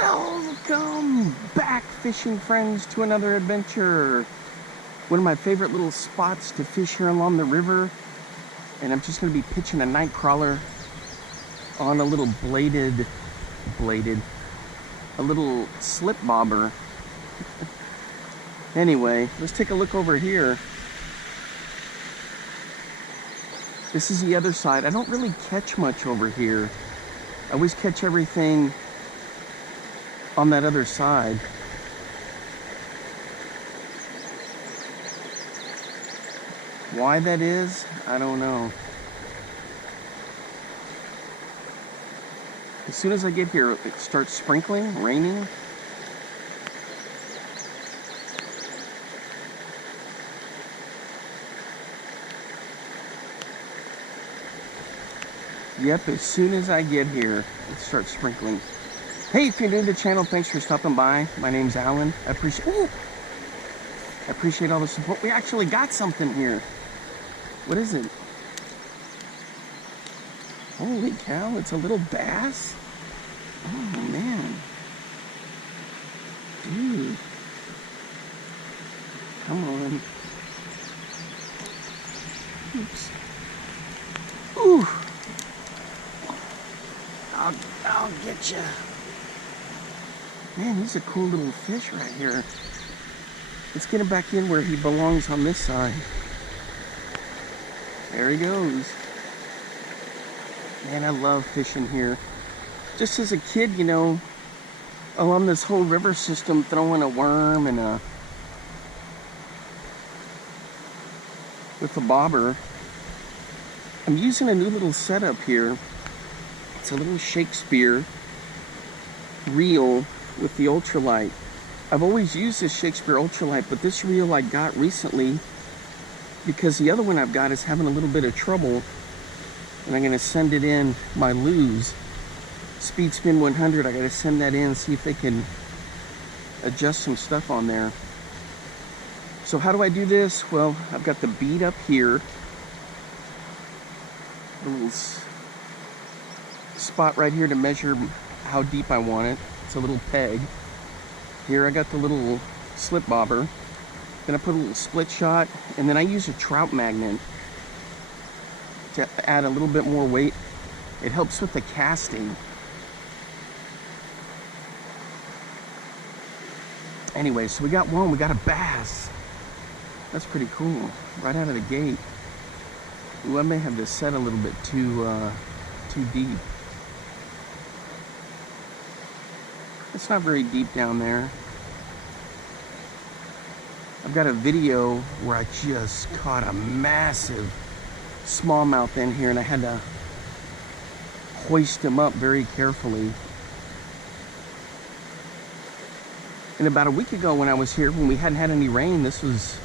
Welcome back, fishing friends, to another adventure. One of my favorite little spots to fish here along the river. And I'm just going to be pitching a night crawler on a little a little slip bobber. Anyway, let's take a look over here. This is the other side. I don't really catch much over here. I always catch everything on that other side. Why that is, I don't know. As soon as I get here, it starts sprinkling, raining. Yep, as soon as I get here, it starts sprinkling. Hey, if you're new to the channel, thanks for stopping by. My name's Alan. I appreciate all the support. We actually got something here. What is it? Holy cow, it's a little bass? Oh, man. Dude. Come on. Oops. Ooh. I'll get you. Man, he's a cool little fish right here. Let's get him back in where he belongs on this side. There he goes. Man, I love fishing here. Just as a kid, you know, along this whole river system, throwing a worm and with a bobber. I'm using a new little setup here. It's a little Shakespeare reel with the Ultralight. I've always used this Shakespeare Ultralight, but this reel I got recently because the other one I've got is having a little bit of trouble, and I'm going to send it in my Lose Speed Spin 100. I got to send that in, see if they can adjust some stuff on there. So how do I do this? Well, I've got the bead up here, a little spot right here to measure how deep I want it. It's a little peg. Here I got the little slip bobber. Then I put a little split shot, and then I use a trout magnet to add a little bit more weight. It helps with the casting. Anyway, so we got one. We got a bass. That's pretty cool. Right out of the gate. Ooh, I may have this set a little bit too deep. It's not very deep down there. I've got a video where I just caught a massive smallmouth in here, and I had to hoist him up very carefully. And about a week ago when I was here, when we hadn't had any rain, this was,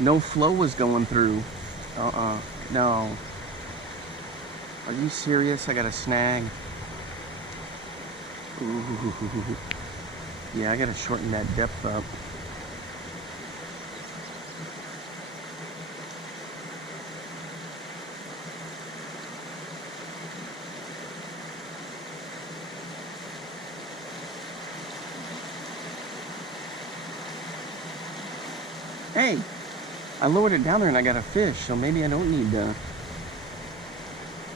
no flow was going through. No. Are you serious? I got a snag. Ooh. Yeah, I gotta shorten that depth up. Hey, I lowered it down there and I got a fish, so maybe I don't need to.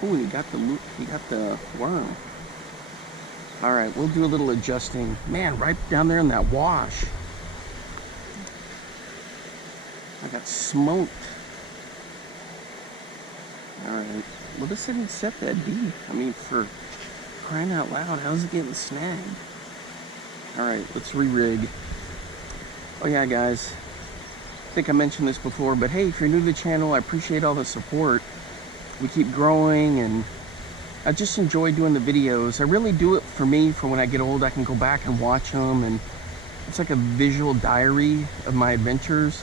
Ooh, he got the worm. All right, we'll do a little adjusting. Man, right down there in that wash. I got smoked. All right, well, this didn't set that deep. I mean, for crying out loud, how's it getting snagged? All right, let's re-rig. Oh yeah, guys. I think I mentioned this before, but hey, if you're new to the channel, I appreciate all the support. We keep growing, and I just enjoy doing the videos. I really do it for me, for when I get old I can go back and watch them, and it's like a visual diary of my adventures.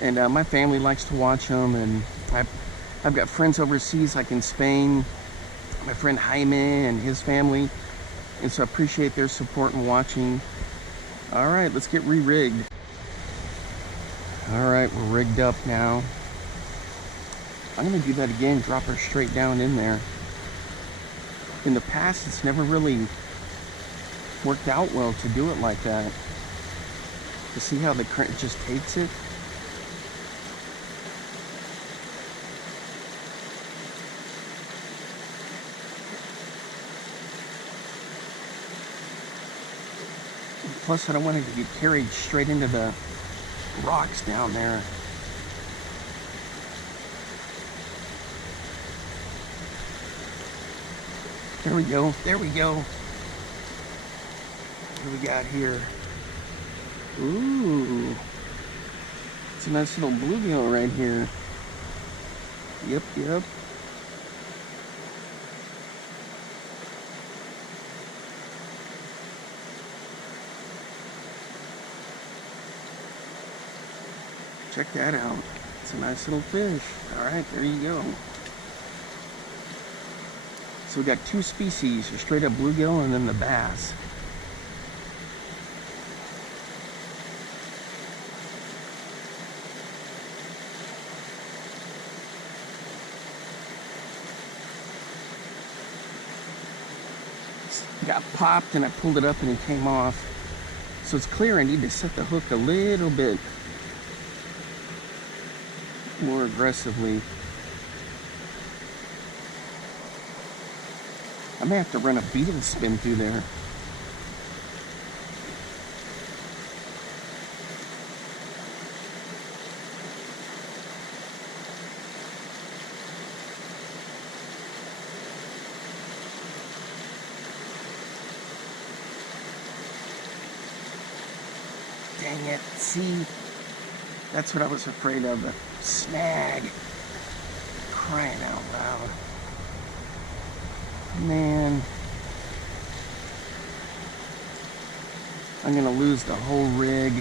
And my family likes to watch them, and I've got friends overseas, like in Spain, my friend Jaime and his family, and so I appreciate their support and watching. All right, let's get re-rigged. All right, we're rigged up now. I'm gonna do that again, drop her straight down in there. In the past, it's never really worked out well to do it like that. To see how the current just takes it. Plus, I don't want it to get carried straight into the rocks down there. There we go. There we go. What do we got here? Ooh. It's a nice little bluegill right here. Yep, yep. Check that out. It's a nice little fish. Alright, there you go. So we got two species, your straight up bluegill and then the bass. Got popped and I pulled it up and it came off. So it's clear I need to set the hook a little bit more aggressively. I may have to run a beetle spin through there. Dang it, see? That's what I was afraid of, the snag. Crying out loud. Man. I'm gonna lose the whole rig.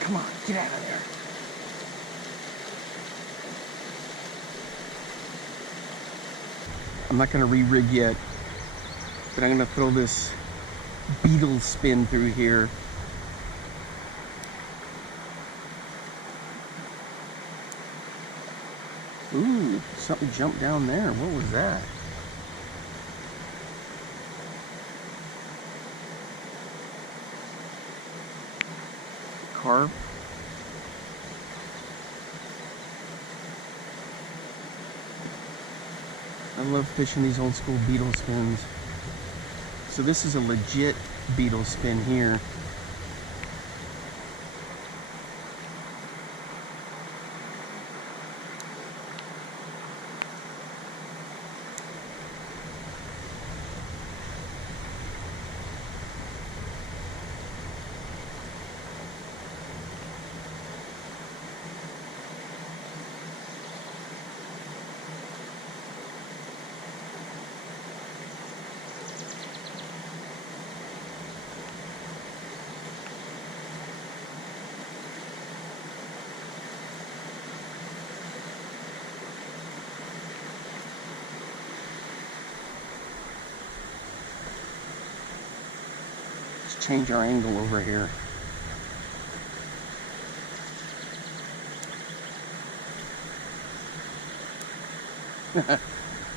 Come on, get out of there. I'm not gonna re-rig yet, but I'm gonna throw this Beetle Spin through here. Ooh, something jumped down there. What was that? Carp. I love fishing these old school Beetle Spins. So this is a legit Beetle Spin here. Change our angle over here.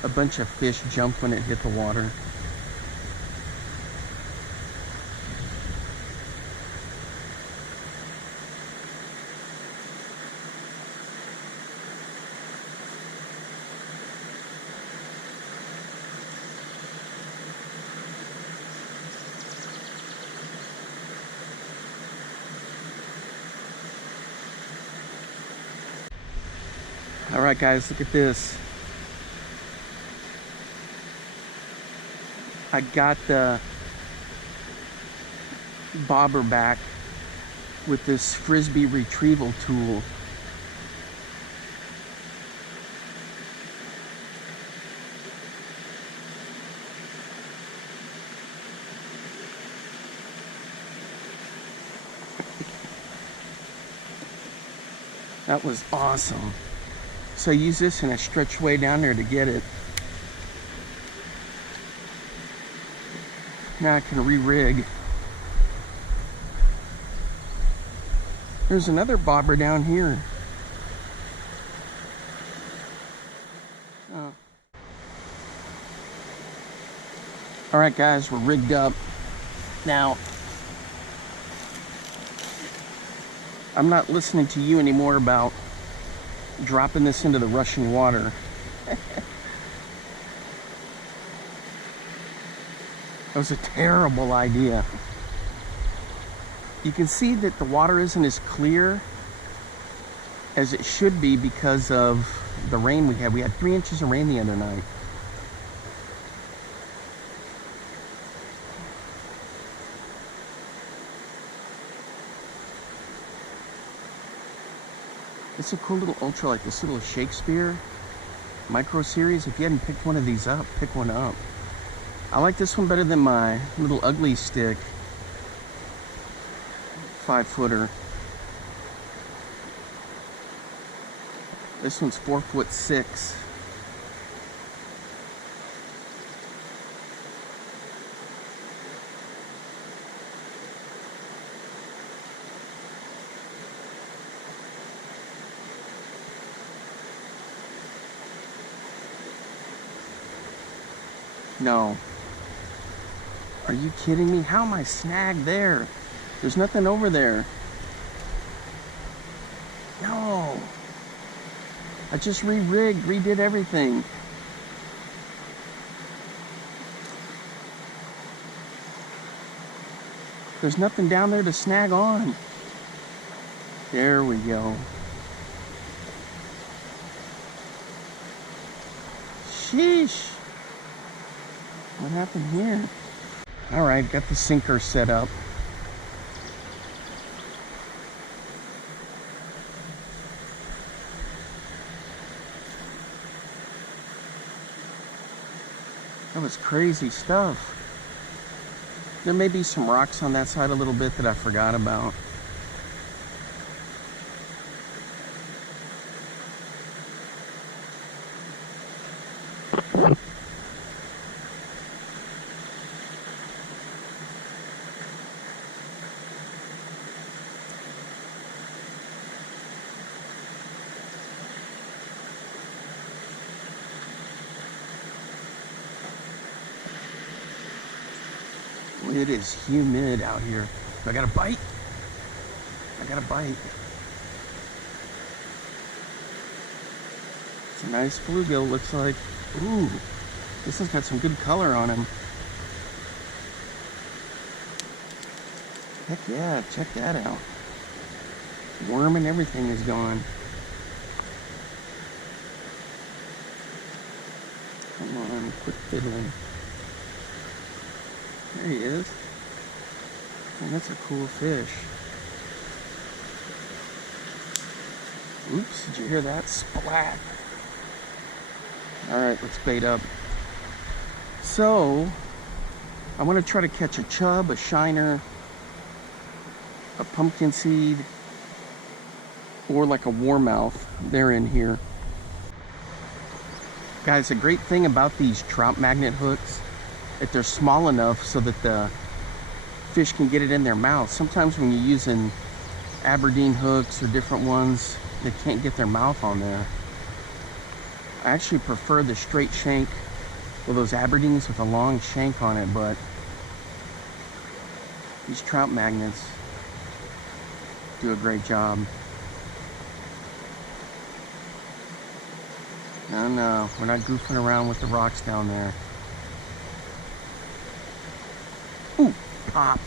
A bunch of fish jumped when it hit the water. All right, guys, look at this. I got the bobber back with this frisbee retrieval tool. That was awesome. So I use this and I stretch way down there to get it. Now I can re-rig. There's another bobber down here. Alright guys, we're rigged up. Now, I'm not listening to you anymore about dropping this into the rushing water. That was a terrible idea. You can see that the water isn't as clear as it should be because of the rain we had. We had 3 inches of rain the other night. It's a cool little ultralight, this little Shakespeare micro series. If you hadn't picked one of these up, pick one up. I like this one better than my little ugly stick 5-footer. This one's 4'6". No. Are you kidding me? How am I snagged there? There's nothing over there. No. I just re-rigged, redid everything. There's nothing down there to snag on. There we go. Sheesh. What happened here? All right, got the sinker set up. That was crazy stuff. There may be some rocks on that side a little bit that I forgot about. It is humid out here. I got a bite. I got a bite. It's a nice bluegill, looks like. Ooh, this has got some good color on him. Heck yeah, check that out. Worm and everything is gone. Come on, quit fiddling. There he is. Man, that's a cool fish. Oops, did you hear that? Splat. Alright, let's bait up. So, I want to try to catch a chub, a shiner, a pumpkin seed, or like a warmouth. They're in here. Guys, the great thing about these trout magnet hooks, that they're small enough so that the fish can get it in their mouth. Sometimes when you're using Aberdeen hooks or different ones, they can't get their mouth on there. I actually prefer the straight shank, well, those Aberdeens with a long shank on it, but these trout magnets do a great job. No, we're not goofing around with the rocks down there. Ooh, popped.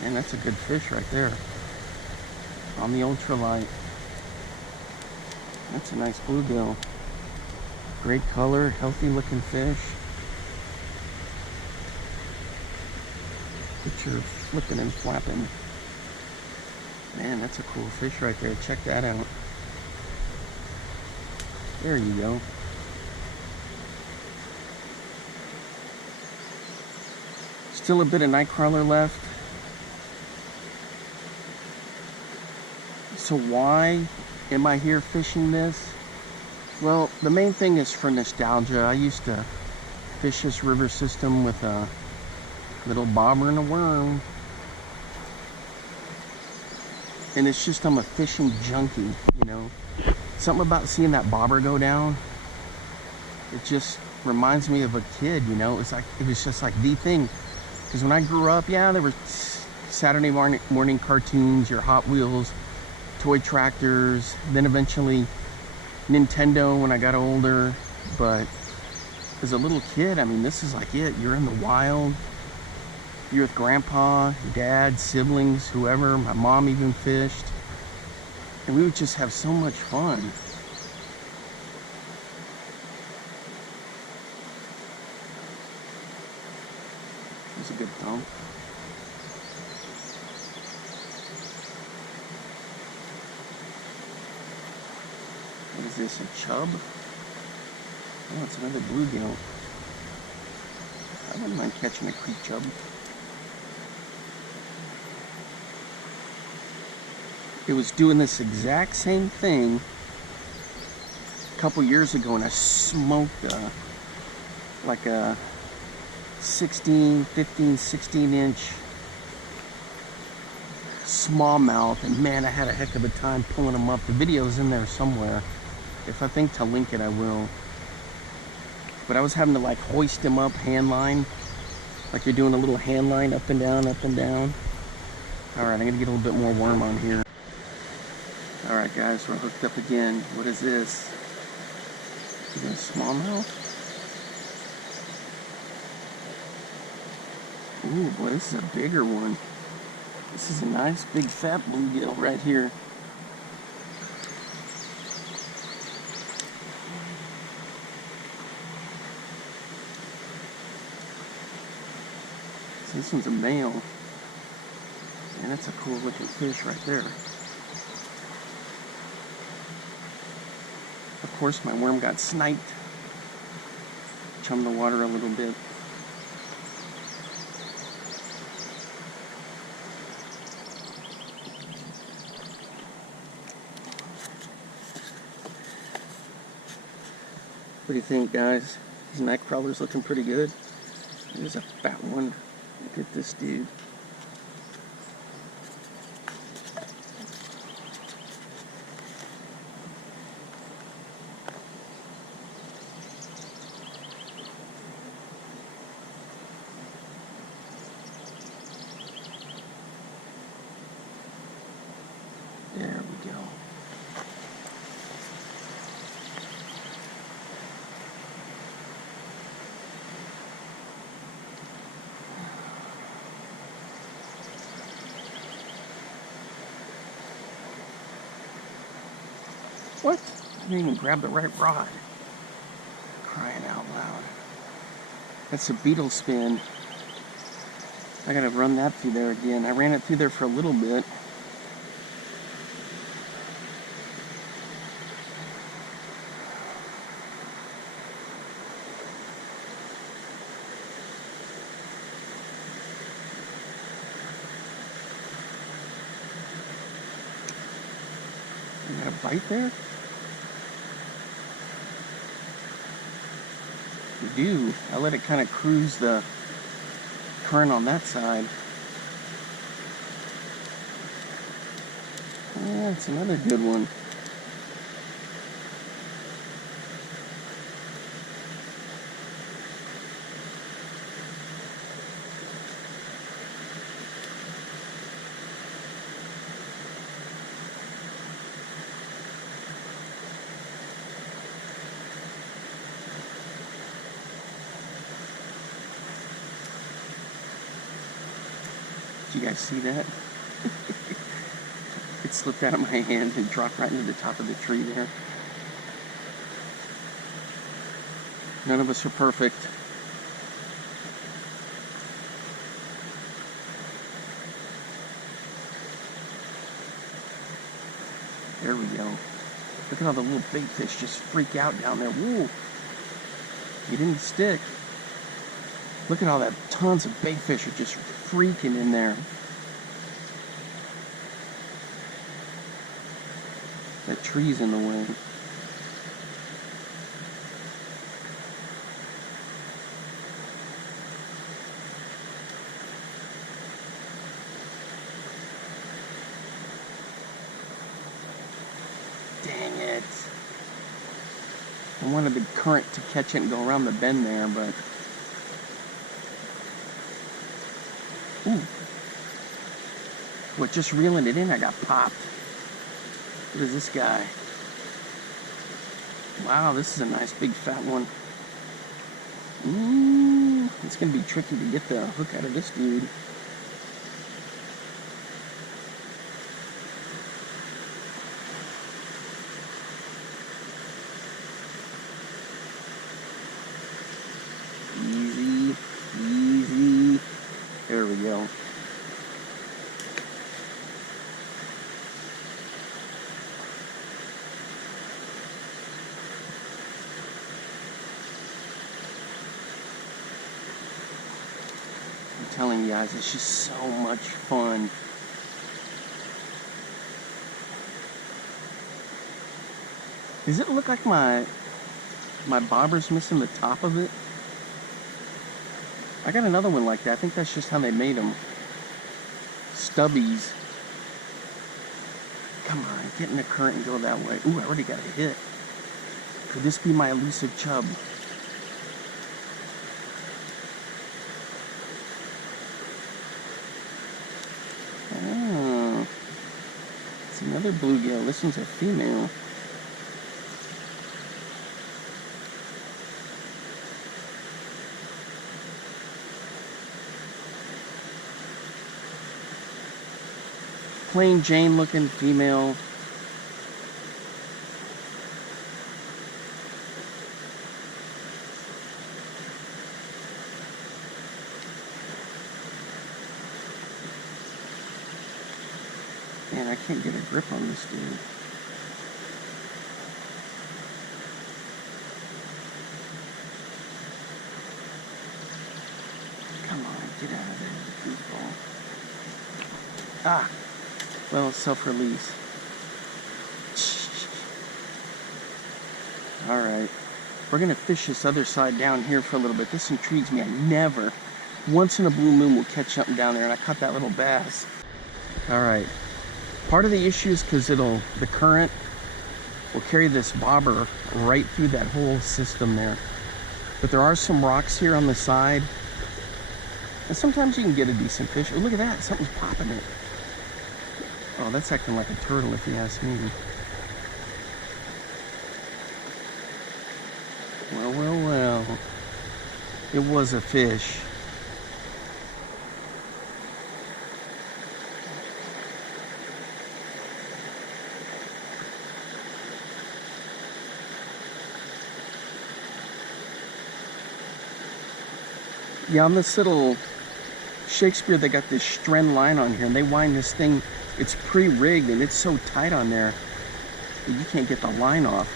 Man, that's a good fish right there. On the ultralight. That's a nice bluegill. Great color, healthy looking fish. Picture flipping and flapping. Man, that's a cool fish right there. Check that out. There you go. Still a bit of nightcrawler left. So why am I here fishing this? Well, the main thing is for nostalgia. I used to fish this river system with a little bobber and a worm. And it's just, I'm a fishing junkie, you know. Something about seeing that bobber go down, it just reminds me of a kid, you know. It was just like the thing. Because when I grew up, yeah, there were Saturday morning cartoons, your Hot Wheels, toy tractors, then eventually Nintendo when I got older. But as a little kid, I mean, this is like it. You're in the wild. You're with grandpa, dad, siblings, whoever. My mom even fished. And we would just have so much fun. It was a good thump. What is this, a chub? Oh, it's another bluegill. I wouldn't mind catching a creek chub. It was doing this exact same thing a couple years ago, and I smoked like a 16, 15, 16 inch smallmouth, and man, I had a heck of a time pulling them up. The video's in there somewhere. If I think to link it, I will. But I was having to like hoist him up hand line, like you're doing a little hand line up and down, up and down. All right, I'm gonna get a little bit more worm on here. All right, guys, we're hooked up again. What is this? Is it a smallmouth? Ooh, boy, this is a bigger one. This is a nice big fat bluegill right here. So this one's a male. And that's a cool looking fish right there. Of course, my worm got sniped. Chummed the water a little bit. What do you think, guys? These night crawlers looking pretty good. There's a fat one. Look at this dude. There we go. What? I didn't even grab the right rod. Crying out loud. That's a Beetle Spin. I gotta run that through there again. I ran it through there for a little bit. You got a bite there? You do. I let it kind of cruise the current on that side. Yeah, it's another good one. Did you guys see that? It slipped out of my hand and dropped right into the top of the tree there. None of us are perfect. There we go. Look at all the little bait fish just freak out down there. Whoa! You didn't stick. Look at all that, tons of bait fish are just freaking in there. That tree's in the way. Dang it. I wanted the current to catch it and go around the bend there, but... Ooh. What, just reeling it in, I got popped. What is this guy? Wow, this is a nice big fat one. Ooh, it's gonna be tricky to get the hook out of this dude. Easy, easy. There we go. I'm telling you guys, it's just so much fun. Does it look like my bobber's missing the top of it? I got another one like that. I think that's just how they made them. Stubbies. Come on, get in the current and go that way. Ooh, I already got a hit. Could this be my elusive chub? Oh, it's another bluegill. This one's a female. Plain Jane looking female. Man, I can't get a grip on this dude. Come on, get out of there, goofball. Ah! Well, self-release. Alright. We're going to fish this other side down here for a little bit. This intrigues me. I never, once in a blue moon, will catch something down there. And I caught that little bass. Alright. Part of the issue is because the current will carry this bobber right through that whole system there. But there are some rocks here on the side. And sometimes you can get a decent fish. Oh, look at that. Something's popping it. Oh, that's acting like a turtle if you ask me. Well, well, well. It was a fish. Yeah, on this little Shakespeare, they got this Stren line on here, and they wind this thing. It's pre-rigged, and it's so tight on there that you can't get the line off.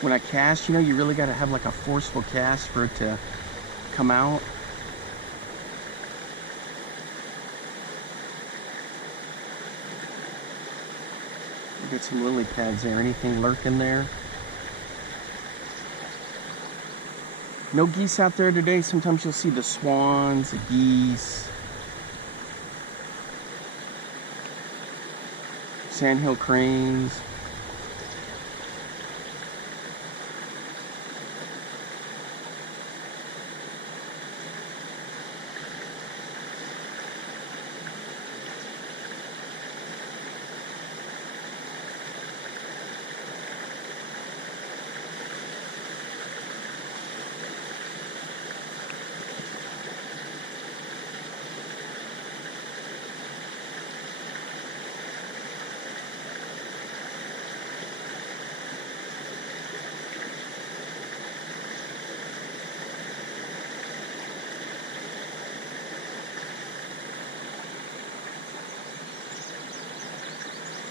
When I cast, you know, you really got to have like a forceful cast for it to come out. Get some lily pads there. Anything lurking there? No geese out there today. Sometimes you'll see the swans, the geese. Sandhill cranes.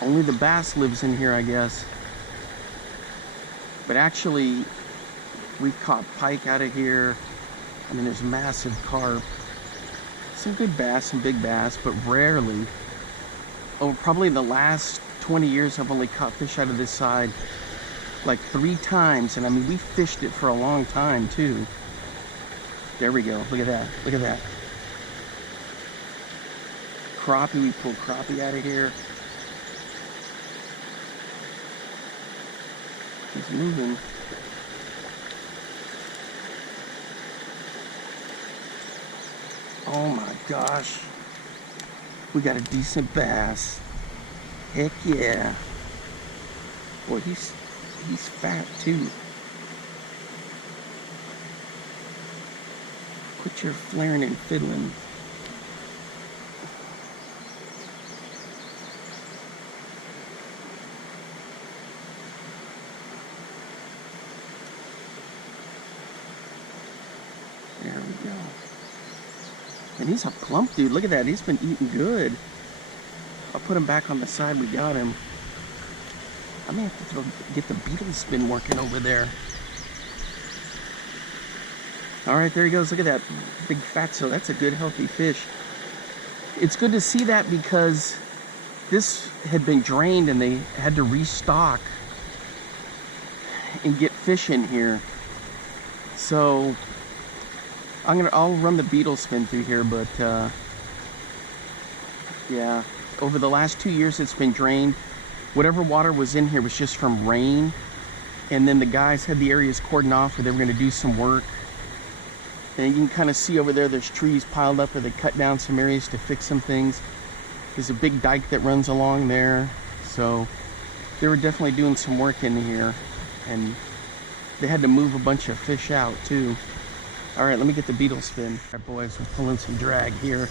Only the bass lives in here, I guess. But actually, we've caught pike out of here. I mean, there's massive carp. Some good bass, some big bass, but rarely. Oh, probably the last 20 years I've only caught fish out of this side like 3 times. And I mean, we fished it for a long time, too. There we go. Look at that. Look at that. Crappie. We pulled crappie out of here. He's moving. Oh my gosh. We got a decent bass. Heck yeah. Boy, he's fat too. Quit your flaring and fiddling. There we go. And he's a plump dude. Look at that. He's been eating good. I'll put him back on the side we got him. I may have to get the Beetle Spin working over there. Alright, there he goes. Look at that big fatso. That's a good, healthy fish. It's good to see that because this had been drained and they had to restock and get fish in here. So I'll run the Beetle Spin through here, but yeah, over the last 2 years it's been drained. Whatever water was in here was just from rain, and then the guys had the areas cordoned off where they were going to do some work. And you can kind of see over there, there's trees piled up where they cut down some areas to fix some things. There's a big dike that runs along there, so they were definitely doing some work in here, and they had to move a bunch of fish out too. All right, let me get the Beetle Spin. All right, boys, we're pulling some drag here.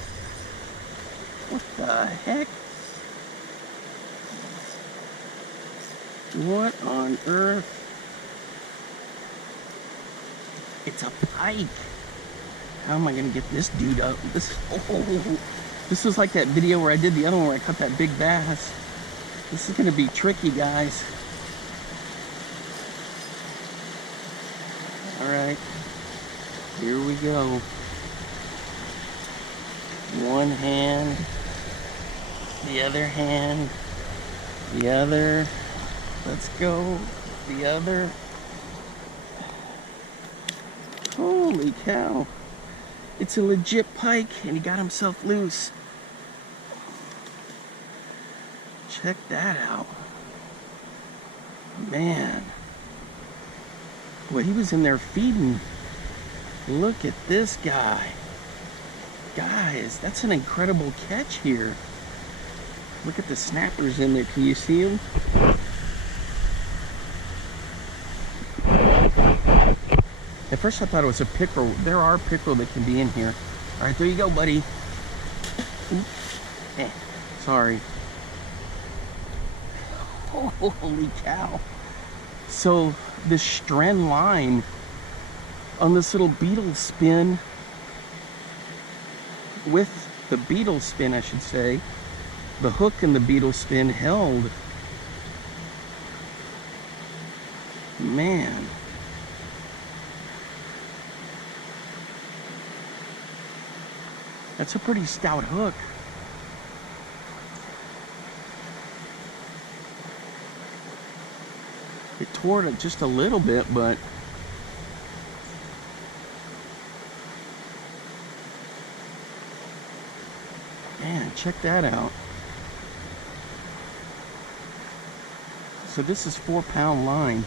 What the heck? What on earth? It's a pike. How am I gonna get this dude up? This is like that video where I did the other one where I caught that big bass. This is gonna be tricky, guys. All right, here we go. One hand, the other hand, the other. Let's go. The other. Holy cow. It's a legit pike, and he got himself loose. Check that out. Man. Boy, he was in there feeding. Look at this guy. Guys, that's an incredible catch here. Look at the snappers in there. Can you see them? At first I thought it was a pickerel. There are pickerel that can be in here. All right, there you go, buddy. Sorry. Holy cow. So this strand line on this little Beetle Spin, with the Beetle Spin, I should say, the hook in the Beetle Spin held. Man. That's a pretty stout hook. It tore it just a little bit, but man, check that out. So this is 4-pound line.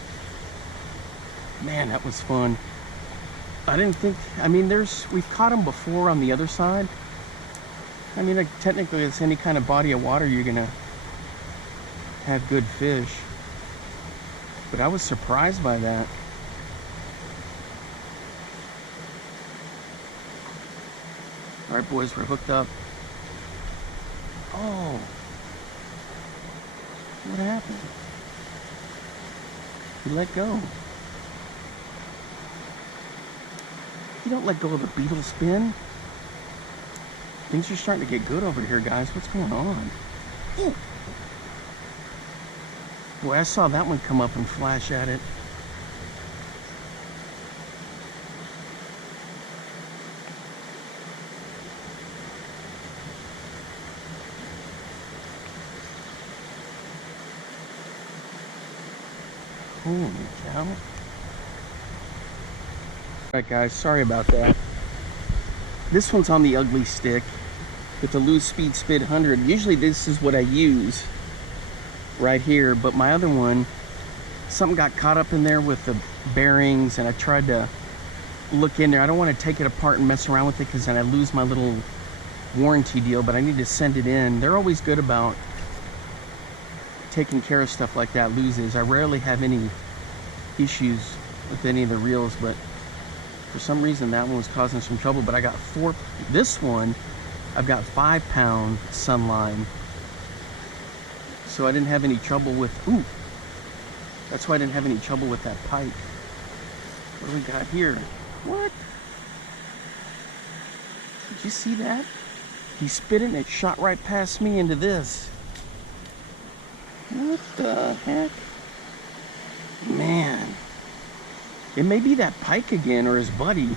Man, that was fun. I didn't think, I mean, we've caught them before on the other side. I mean, like, technically it's any kind of body of water you're gonna have good fish. But I was surprised by that. All right, boys, we're hooked up. Oh, what happened? He let go. You don't let go of the Beetle Spin. Things are starting to get good over here, guys. What's going on? Ooh. Boy, I saw that one come up and flash at it. Holy cow. Alright guys, sorry about that. This one's on the ugly stick with the loose speed spit 100. Usually this is what I use right here, but my other one something got caught up in there with the bearings, and I tried to look in there. I don't want to take it apart and mess around with it because then I lose my little warranty deal, but I need to send it in. They're always good about taking care of stuff like that, loses. I rarely have any issues with any of the reels, but for some reason that one was causing some trouble. But I got this one I've got 5-pound sunline, so I didn't have any trouble with, that's why I didn't have any trouble with that pike. What do we got here? What? Did you see that? He spit it and it shot right past me into this. What the heck? Man. It may be that pike again, or his buddy.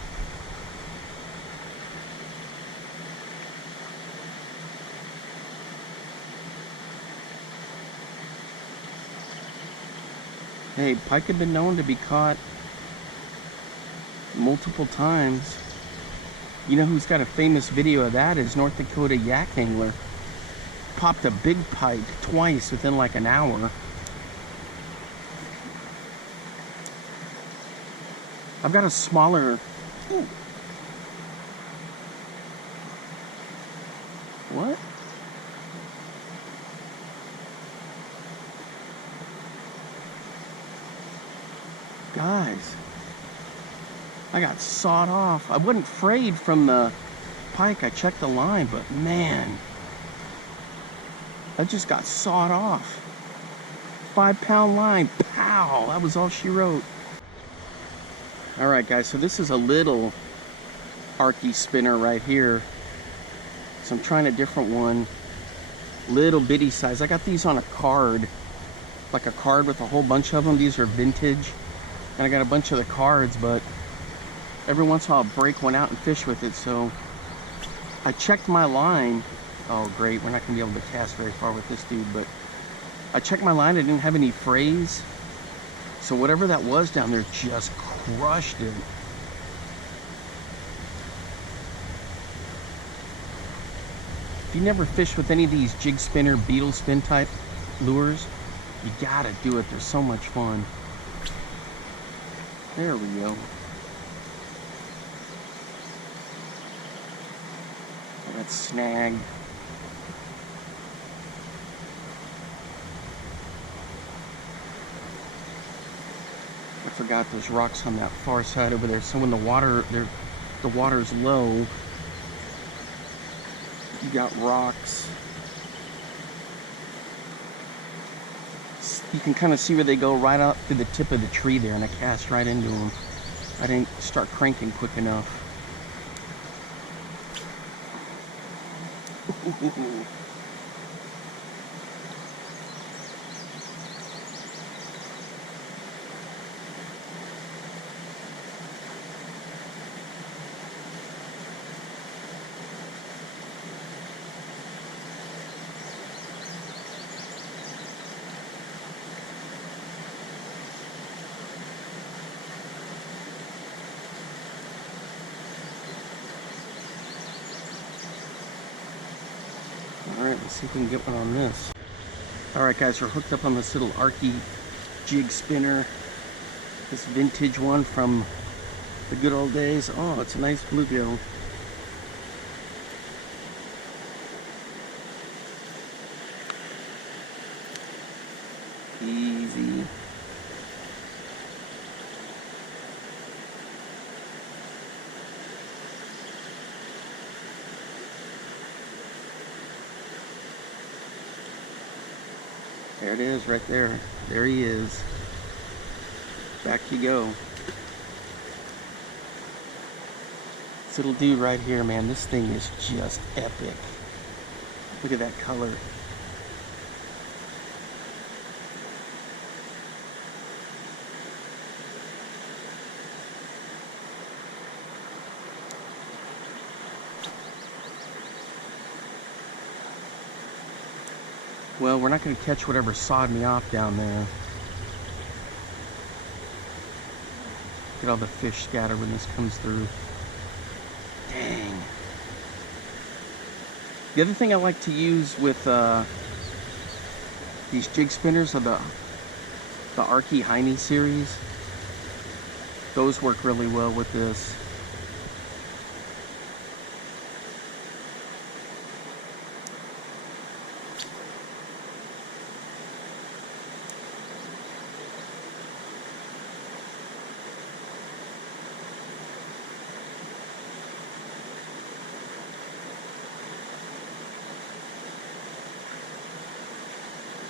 Hey, pike have been known to be caught multiple times. You know who's got a famous video of that is North Dakota yak angler. Popped a big pike twice within like an hour. I've got a smaller... What? Guys, I got sawed off. I wasn't frayed from the pike. I checked the line, but man, I just got sawed off. 5-pound line, pow! That was all she wrote. All right, guys, so this is a little arky spinner right here. So I'm trying a different one, little bitty size. I got these on a card, like a card with a whole bunch of them. These are vintage. And I got a bunch of the cards, but every once in a while I'll break one out and fish with it. So I checked my line. Oh great, we're not gonna be able to cast very far with this dude, but I checked my line. I didn't have any frays. So whatever that was down there just crushed it. If you never fished with any of these jig spinner, beetle spin type lures, you gotta do it. They're so much fun. There we go. I got snagged. I forgot there's rocks on that far side over there. So when the water's low, you got rocks. You can kind of see where they go right up to the tip of the tree there, and I cast right into them. I didn't start cranking quick enough. Alright, let's see if we can get one on this. Alright guys, we're hooked up on this little arky jig spinner. This vintage one from the good old days. Oh, it's a nice bluegill. Easy. There it is, right there. There he is. Back you go. This little dude right here, man, this thing is just epic. Look at that color. Well, we're not going to catch whatever sawed me off down there. Get all the fish scattered when this comes through. Dang. The other thing I like to use with these jig spinners are the the Archie Heine series. Those work really well with this.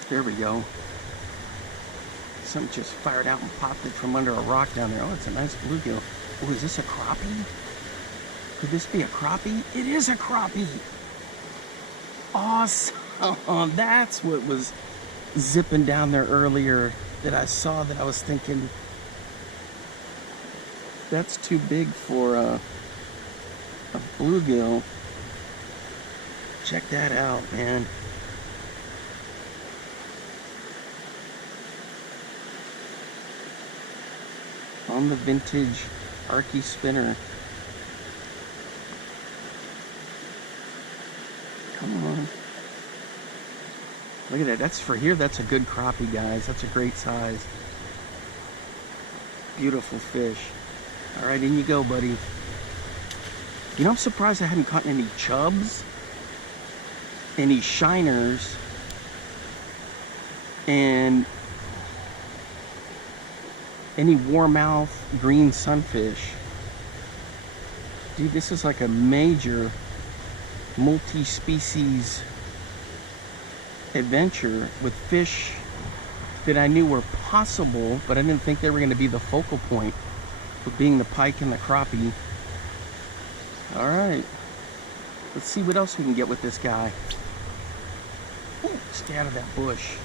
There we go. Something just fired out and popped it from under a rock down there. Oh, it's a nice bluegill. Oh, is this a crappie? Could this be a crappie? It is a crappie! Awesome! That's what was zipping down there earlier that I saw, that I was thinking, that's too big for a bluegill. Check that out, man. On the vintage Archie spinner. Come on. Look at that. That's for here. That's a good crappie, guys. That's a great size. Beautiful fish. All right, in you go, buddy. You know, I'm surprised I hadn't caught any chubs, any shiners, and any warmouth green sunfish. Dude, this is like a major multi-species adventure with fish that I knew were possible, but I didn't think they were going to be the focal point, with being the pike and the crappie. All right, let's see what else we can get with this guy. Ooh, stay out of that bush.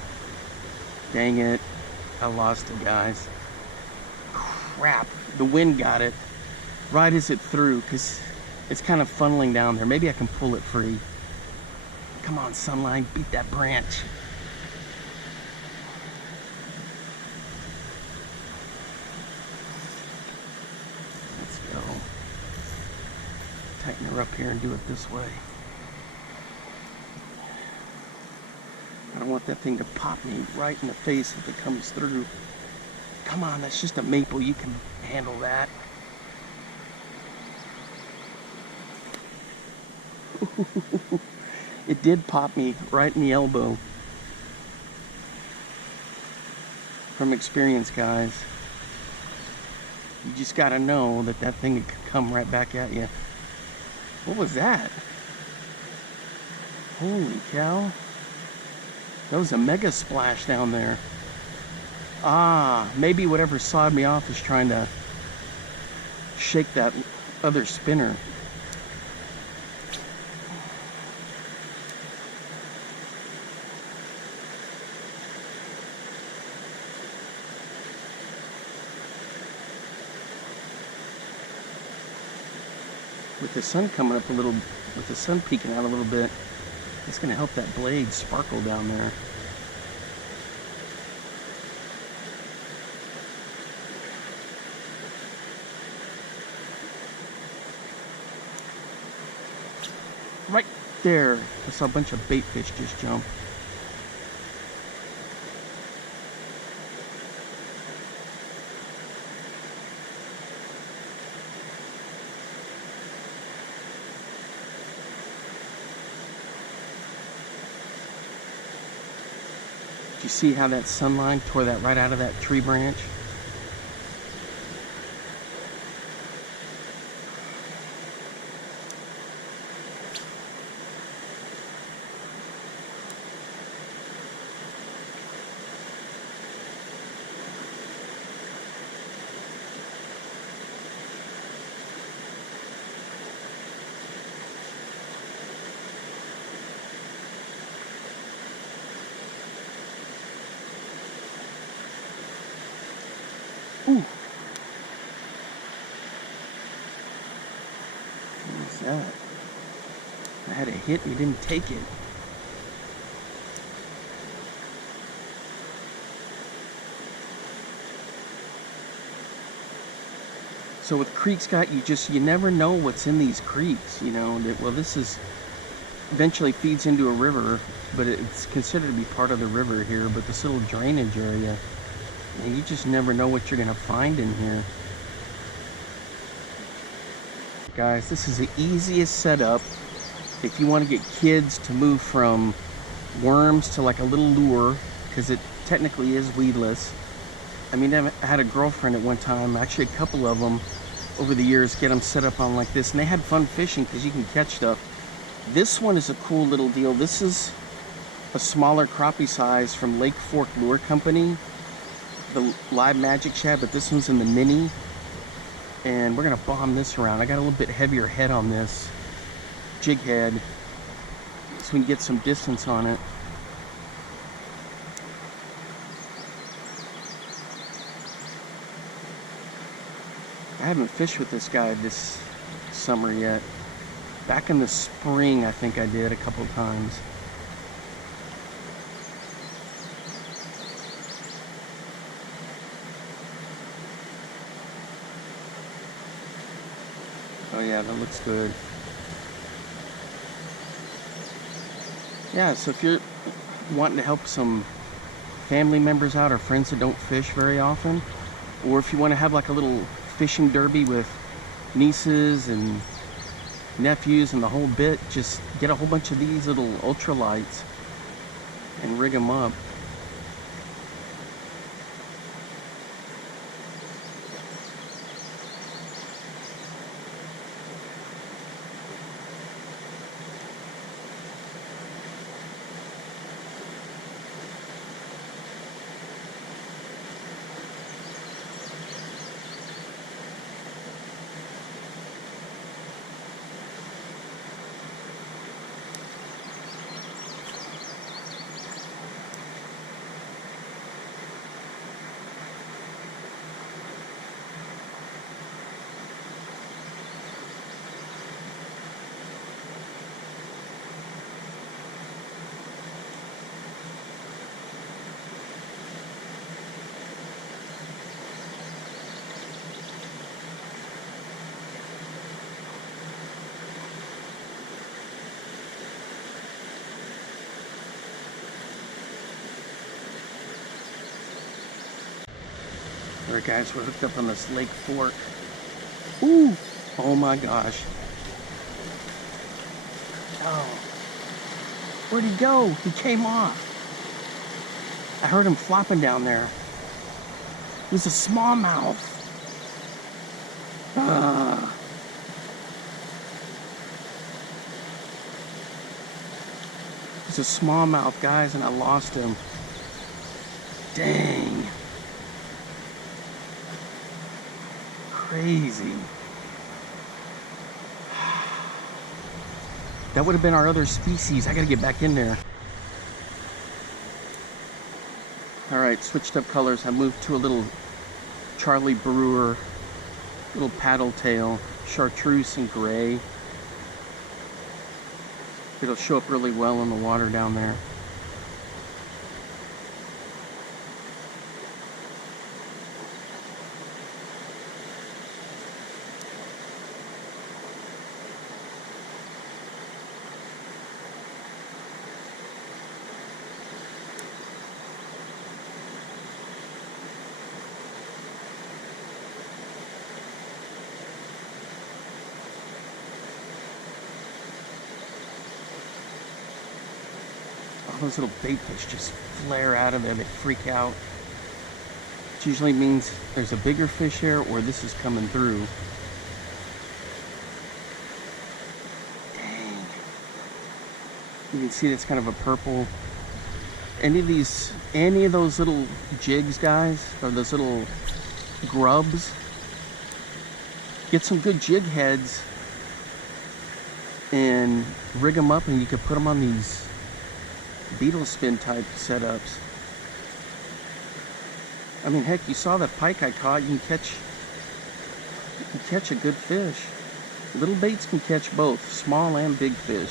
Dang it, I lost it, guys. Crap, the wind got it right as it threw, because it's kind of funneling down there. Maybe I can pull it free. Come on, Sunline, beat that branch. Let's go. Tighten her up here and do it this way. I don't want that thing to pop me right in the face if it comes through. Come on, that's just a maple. You can handle that. It did pop me right in the elbow. From experience, guys. You just gotta know that that thing could come right back at you. What was that? Holy cow. That was a mega splash down there. Ah, maybe whatever sawed me off is trying to shake that other spinner. With the sun coming up a little, with the sun peeking out a little bit, it's going to help that blade sparkle down there. Right there, I saw a bunch of bait fish just jump. Did you see how that sunline tore that right out of that tree branch? Ooh. What was that? I had a hit and he didn't take it. So with creeks, Scott, you never know what's in these creeks, you know. Well, this is eventually feeds into a river, but it's considered to be part of the river here, but this little drainage area And you just never know what you're gonna find in here. Guys, this is the easiest setup if you want to get kids to move from worms to like a little lure, because it technically is weedless. I mean, I had a girlfriend at one time, actually a couple of them over the years, get them set up on like this, and they had fun fishing because you can catch stuff. This one is a cool little deal. This is a smaller crappie size from Lake Fork Lure Company, the live magic shad, but this one's in the mini. And we're gonna bomb this around. I got a little bit heavier head on this jig head, so we can get some distance on it. I haven't fished with this guy this summer yet. Back in the spring, I think I did a couple times. Oh yeah, that looks good. Yeah, so if you're wanting to help some family members out or friends that don't fish very often, or if you want to have like a little fishing derby with nieces and nephews and the whole bit, just get a whole bunch of these little ultralights and rig them up. Alright guys, we're hooked up on this Lake Fork. Ooh! Oh my gosh. Oh. Where'd he go? He came off. I heard him flopping down there. It was a smallmouth. It was a smallmouth, guys, and I lost him. Dang. Crazy. That would have been our other species. I gotta get back in there. Alright, switched up colors. I moved to a little Charlie Brewer, little paddle tail, chartreuse and gray. It'll show up really well in the water down there. Those little bait fish just flare out of there. They freak out. Which usually means there's a bigger fish here or this is coming through. Dang. You can see that's kind of a purple. Any of those little jigs, guys, or those little grubs, get some good jig heads and rig them up, and you could put them on these Beetle Spin type setups. I mean, heck, you saw that pike I caught. You can catch a good fish. Little baits can catch both small and big fish.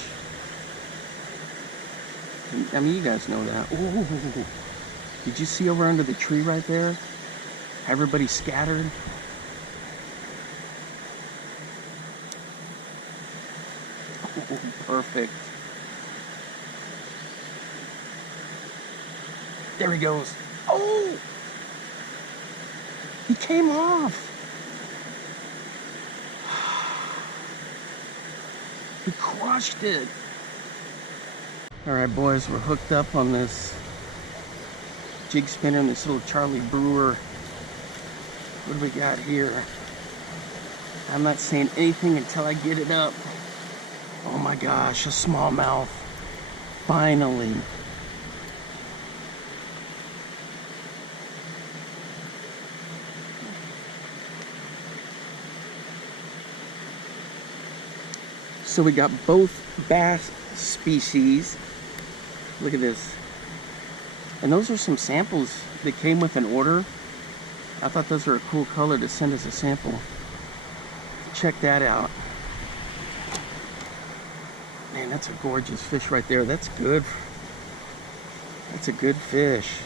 I mean, you guys know that. Ooh, did you see over under the tree right there? Everybody scattered. Oh, perfect. There he goes. Oh! came off. He crushed it. All right, boys, we're hooked up on this jig spinner and this little Charlie Brewer. What do we got here? I'm not saying anything until I get it up. Oh my gosh, a smallmouth. Finally. So we got both bass species. Look at this. And those are some samples that came with an order. I thought those were a cool color to send as a sample. Check that out. Man, that's a gorgeous fish right there. That's good. That's a good fish.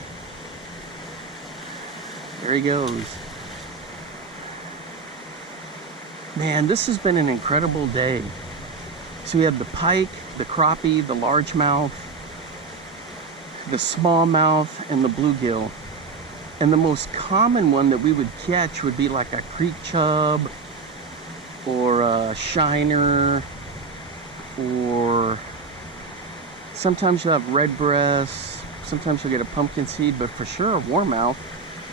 There he goes. Man, this has been an incredible day. So we have the pike, the crappie, the largemouth, the smallmouth, and the bluegill. And the most common one that we would catch would be like a creek chub, or a shiner, or sometimes you'll have red breasts, sometimes you'll get a pumpkin seed, but for sure a warmouth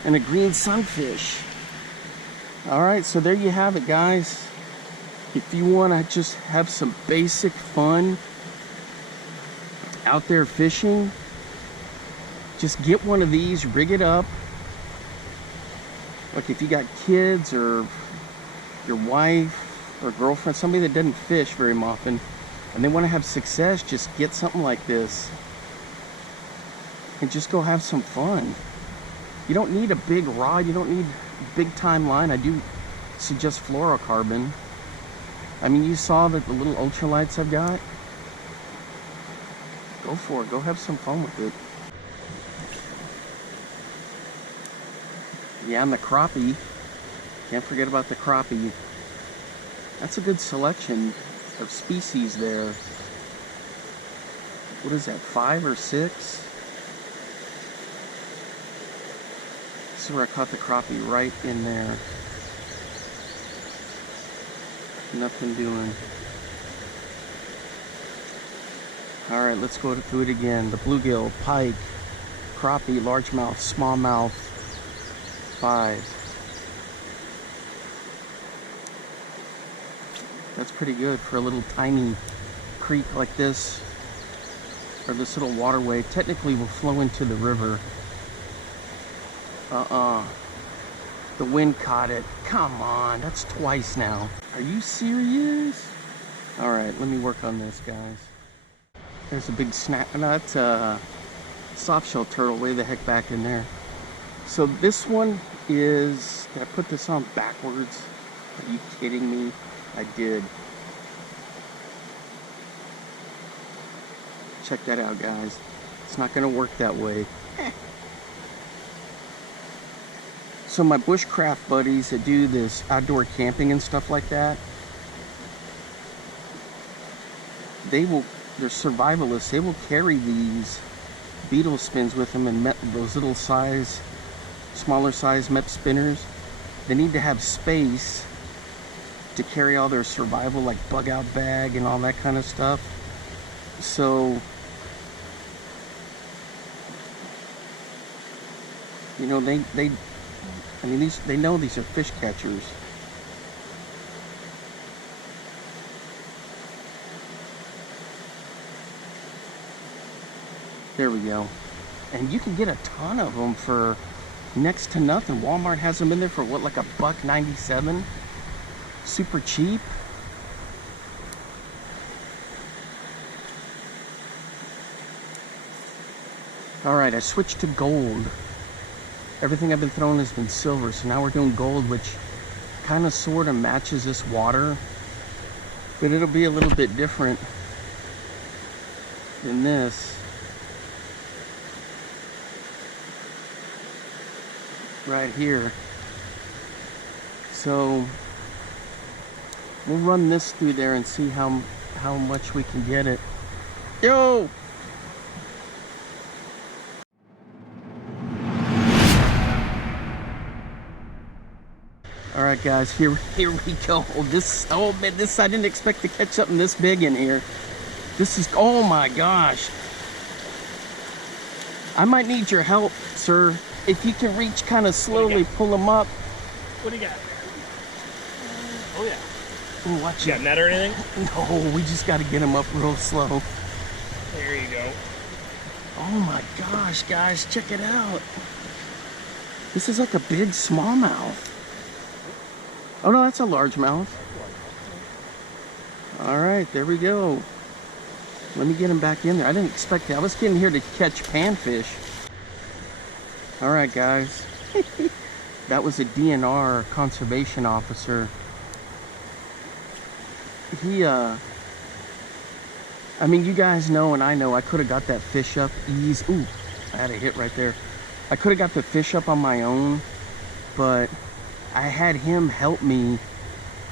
and a green sunfish. All right, so there you have it, guys. If you want to just have some basic fun out there fishing, just get one of these, rig it up. Like if you got kids or your wife or girlfriend, somebody that doesn't fish very often, and they want to have success, just get something like this and just go have some fun. You don't need a big rod, you don't need a big time line. I do suggest fluorocarbon. I mean, you saw that the little ultralights I've got. Go for it, go have some fun with it. Yeah, and the crappie. Can't forget about the crappie. That's a good selection of species there. What is that, 5 or 6? This is where I caught the crappie, right in there. Nothing doing. All right, let's go through it again. The bluegill, pike, crappie, largemouth, smallmouth, 5. That's pretty good for a little tiny creek like this, or this little waterway. Technically will flow into the river. The wind caught it. Come on, that's twice now. Are you serious? All right, let me work on this, guys. There's a big snap. No, that's a softshell turtle way the heck back in there. So this one is, did I put this on backwards? Are you kidding me? I did. Check that out, guys. It's not gonna work that way. So my bushcraft buddies that do this outdoor camping and stuff like that, they're survivalists. They will carry these Beetle Spins with them, and those little size, smaller size MEP spinners. They need to have space to carry all their survival, like bug out bag and all that kind of stuff. So, you know, I mean, they know these are fish catchers. There we go. And you can get a ton of them for next to nothing. Walmart has them in there for what, like $1.97? Super cheap. All right, I switched to gold. Everything I've been throwing has been silver, so now we're doing gold, which kind of sort of matches this water, but it'll be a little bit different than this. Right here. So we'll run this through there and see how much we can get it. Yo! All right, guys, here we go. Oh man, I didn't expect to catch something this big in here. This is, oh my gosh. I might need your help, sir. If you can reach kind of slowly, pull them up. What do you got? Oh yeah. Ooh, watch You got net or anything? No, we just got to get them up real slow. There you go. Oh my gosh, guys, check it out. This is like a big smallmouth. Oh no, that's a largemouth. All right, there we go. Let me get him back in there. I didn't expect that. I was getting here to catch panfish. All right, guys. That was a DNR conservation officer. I mean, you guys know and I know I could have got that fish up easy. Ooh, I had a hit right there. I could have got the fish up on my own, but I had him help me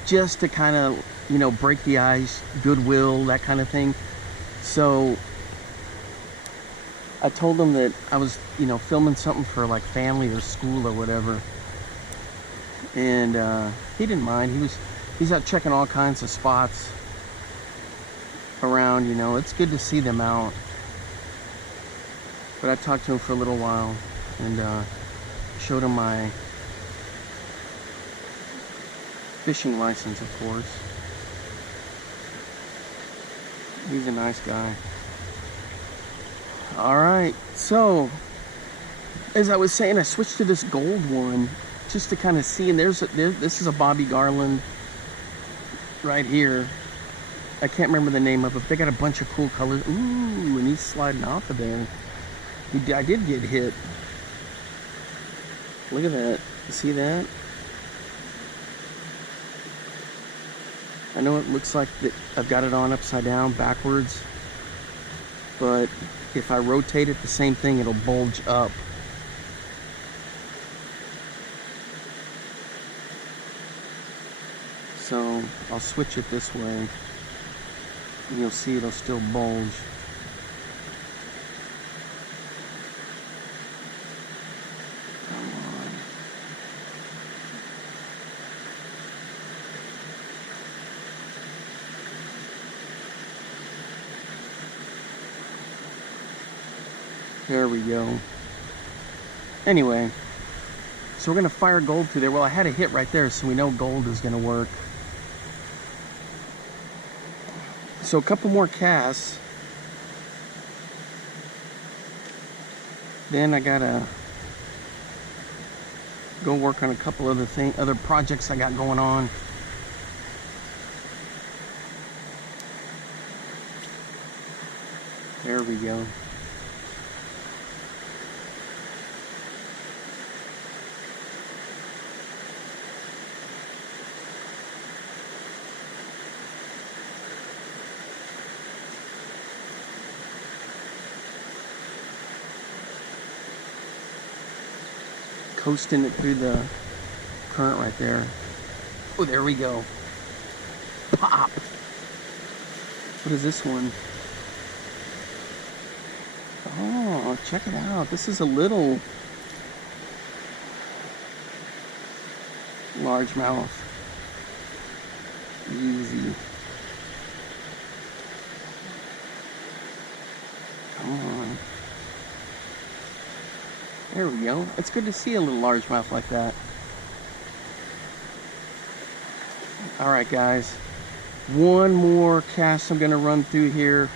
just to kind of, you know, break the ice, goodwill, that kind of thing. So I told him that I was, you know, filming something for like family or school or whatever. And he didn't mind. He's out checking all kinds of spots around, you know. It's good to see them out. But I talked to him for a little while and showed him my fishing license, of course. He's a nice guy. All right, so as I was saying, I switched to this gold one just to kind of see. And this is a Bobby Garland right here. I can't remember the name of it, but they got a bunch of cool colors. Ooh, and he's sliding off of there. I did get hit. Look at that. You see that? I know it looks like that I've got it on upside down, backwards, but if I rotate it, the same thing, it'll bulge up. So I'll switch it this way, and you'll see it'll still bulge. There we go. Anyway, so we're gonna fire gold through there. Well, I had a hit right there, so we know gold is gonna work. So a couple more casts. Then I gotta go work on a couple other projects I got going on. There we go. Coasting it through the current right there. Oh, there we go. Pop! What is this one? Oh, check it out. This is a little largemouth. Easy. Come on. There we go. It's good to see a little largemouth like that. Alright guys, one more cast I'm going to run through here,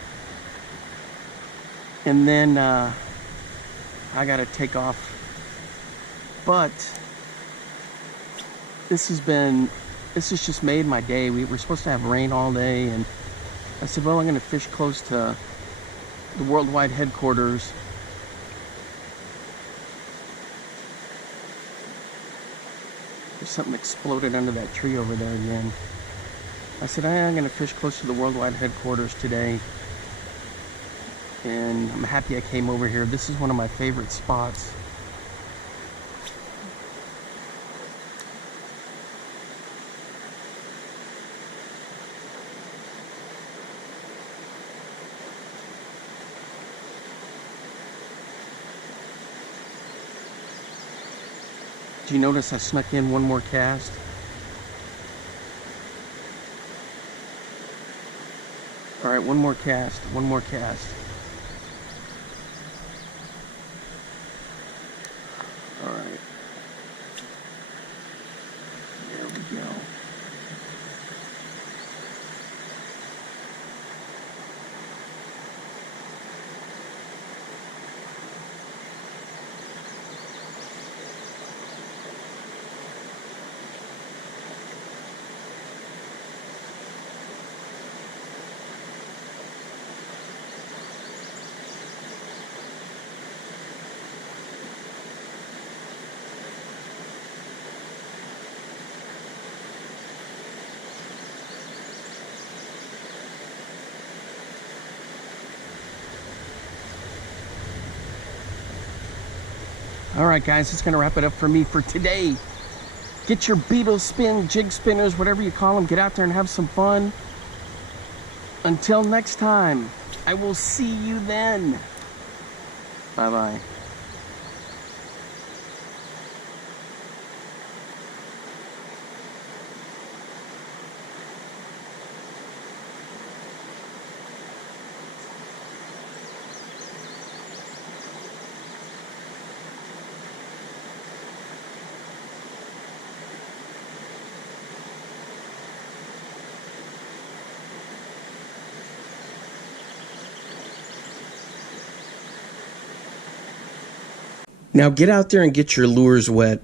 and then I got to take off. But this has just made my day. We were supposed to have rain all day, and I said, well, I'm going to fish close to the worldwide headquarters. Something exploded under that tree over there again. I said, I'm going to fish close to the worldwide headquarters today. And I'm happy I came over here. This is one of my favorite spots. Do you notice I snuck in one more cast? All right, one more cast. One more cast. All right. There we go. All right, guys, that's gonna wrap it up for me for today. Get your Beetle Spin, jig spinners, whatever you call them. Get out there and have some fun. Until next time, I will see you then. Bye-bye. Now get out there and get your lures wet.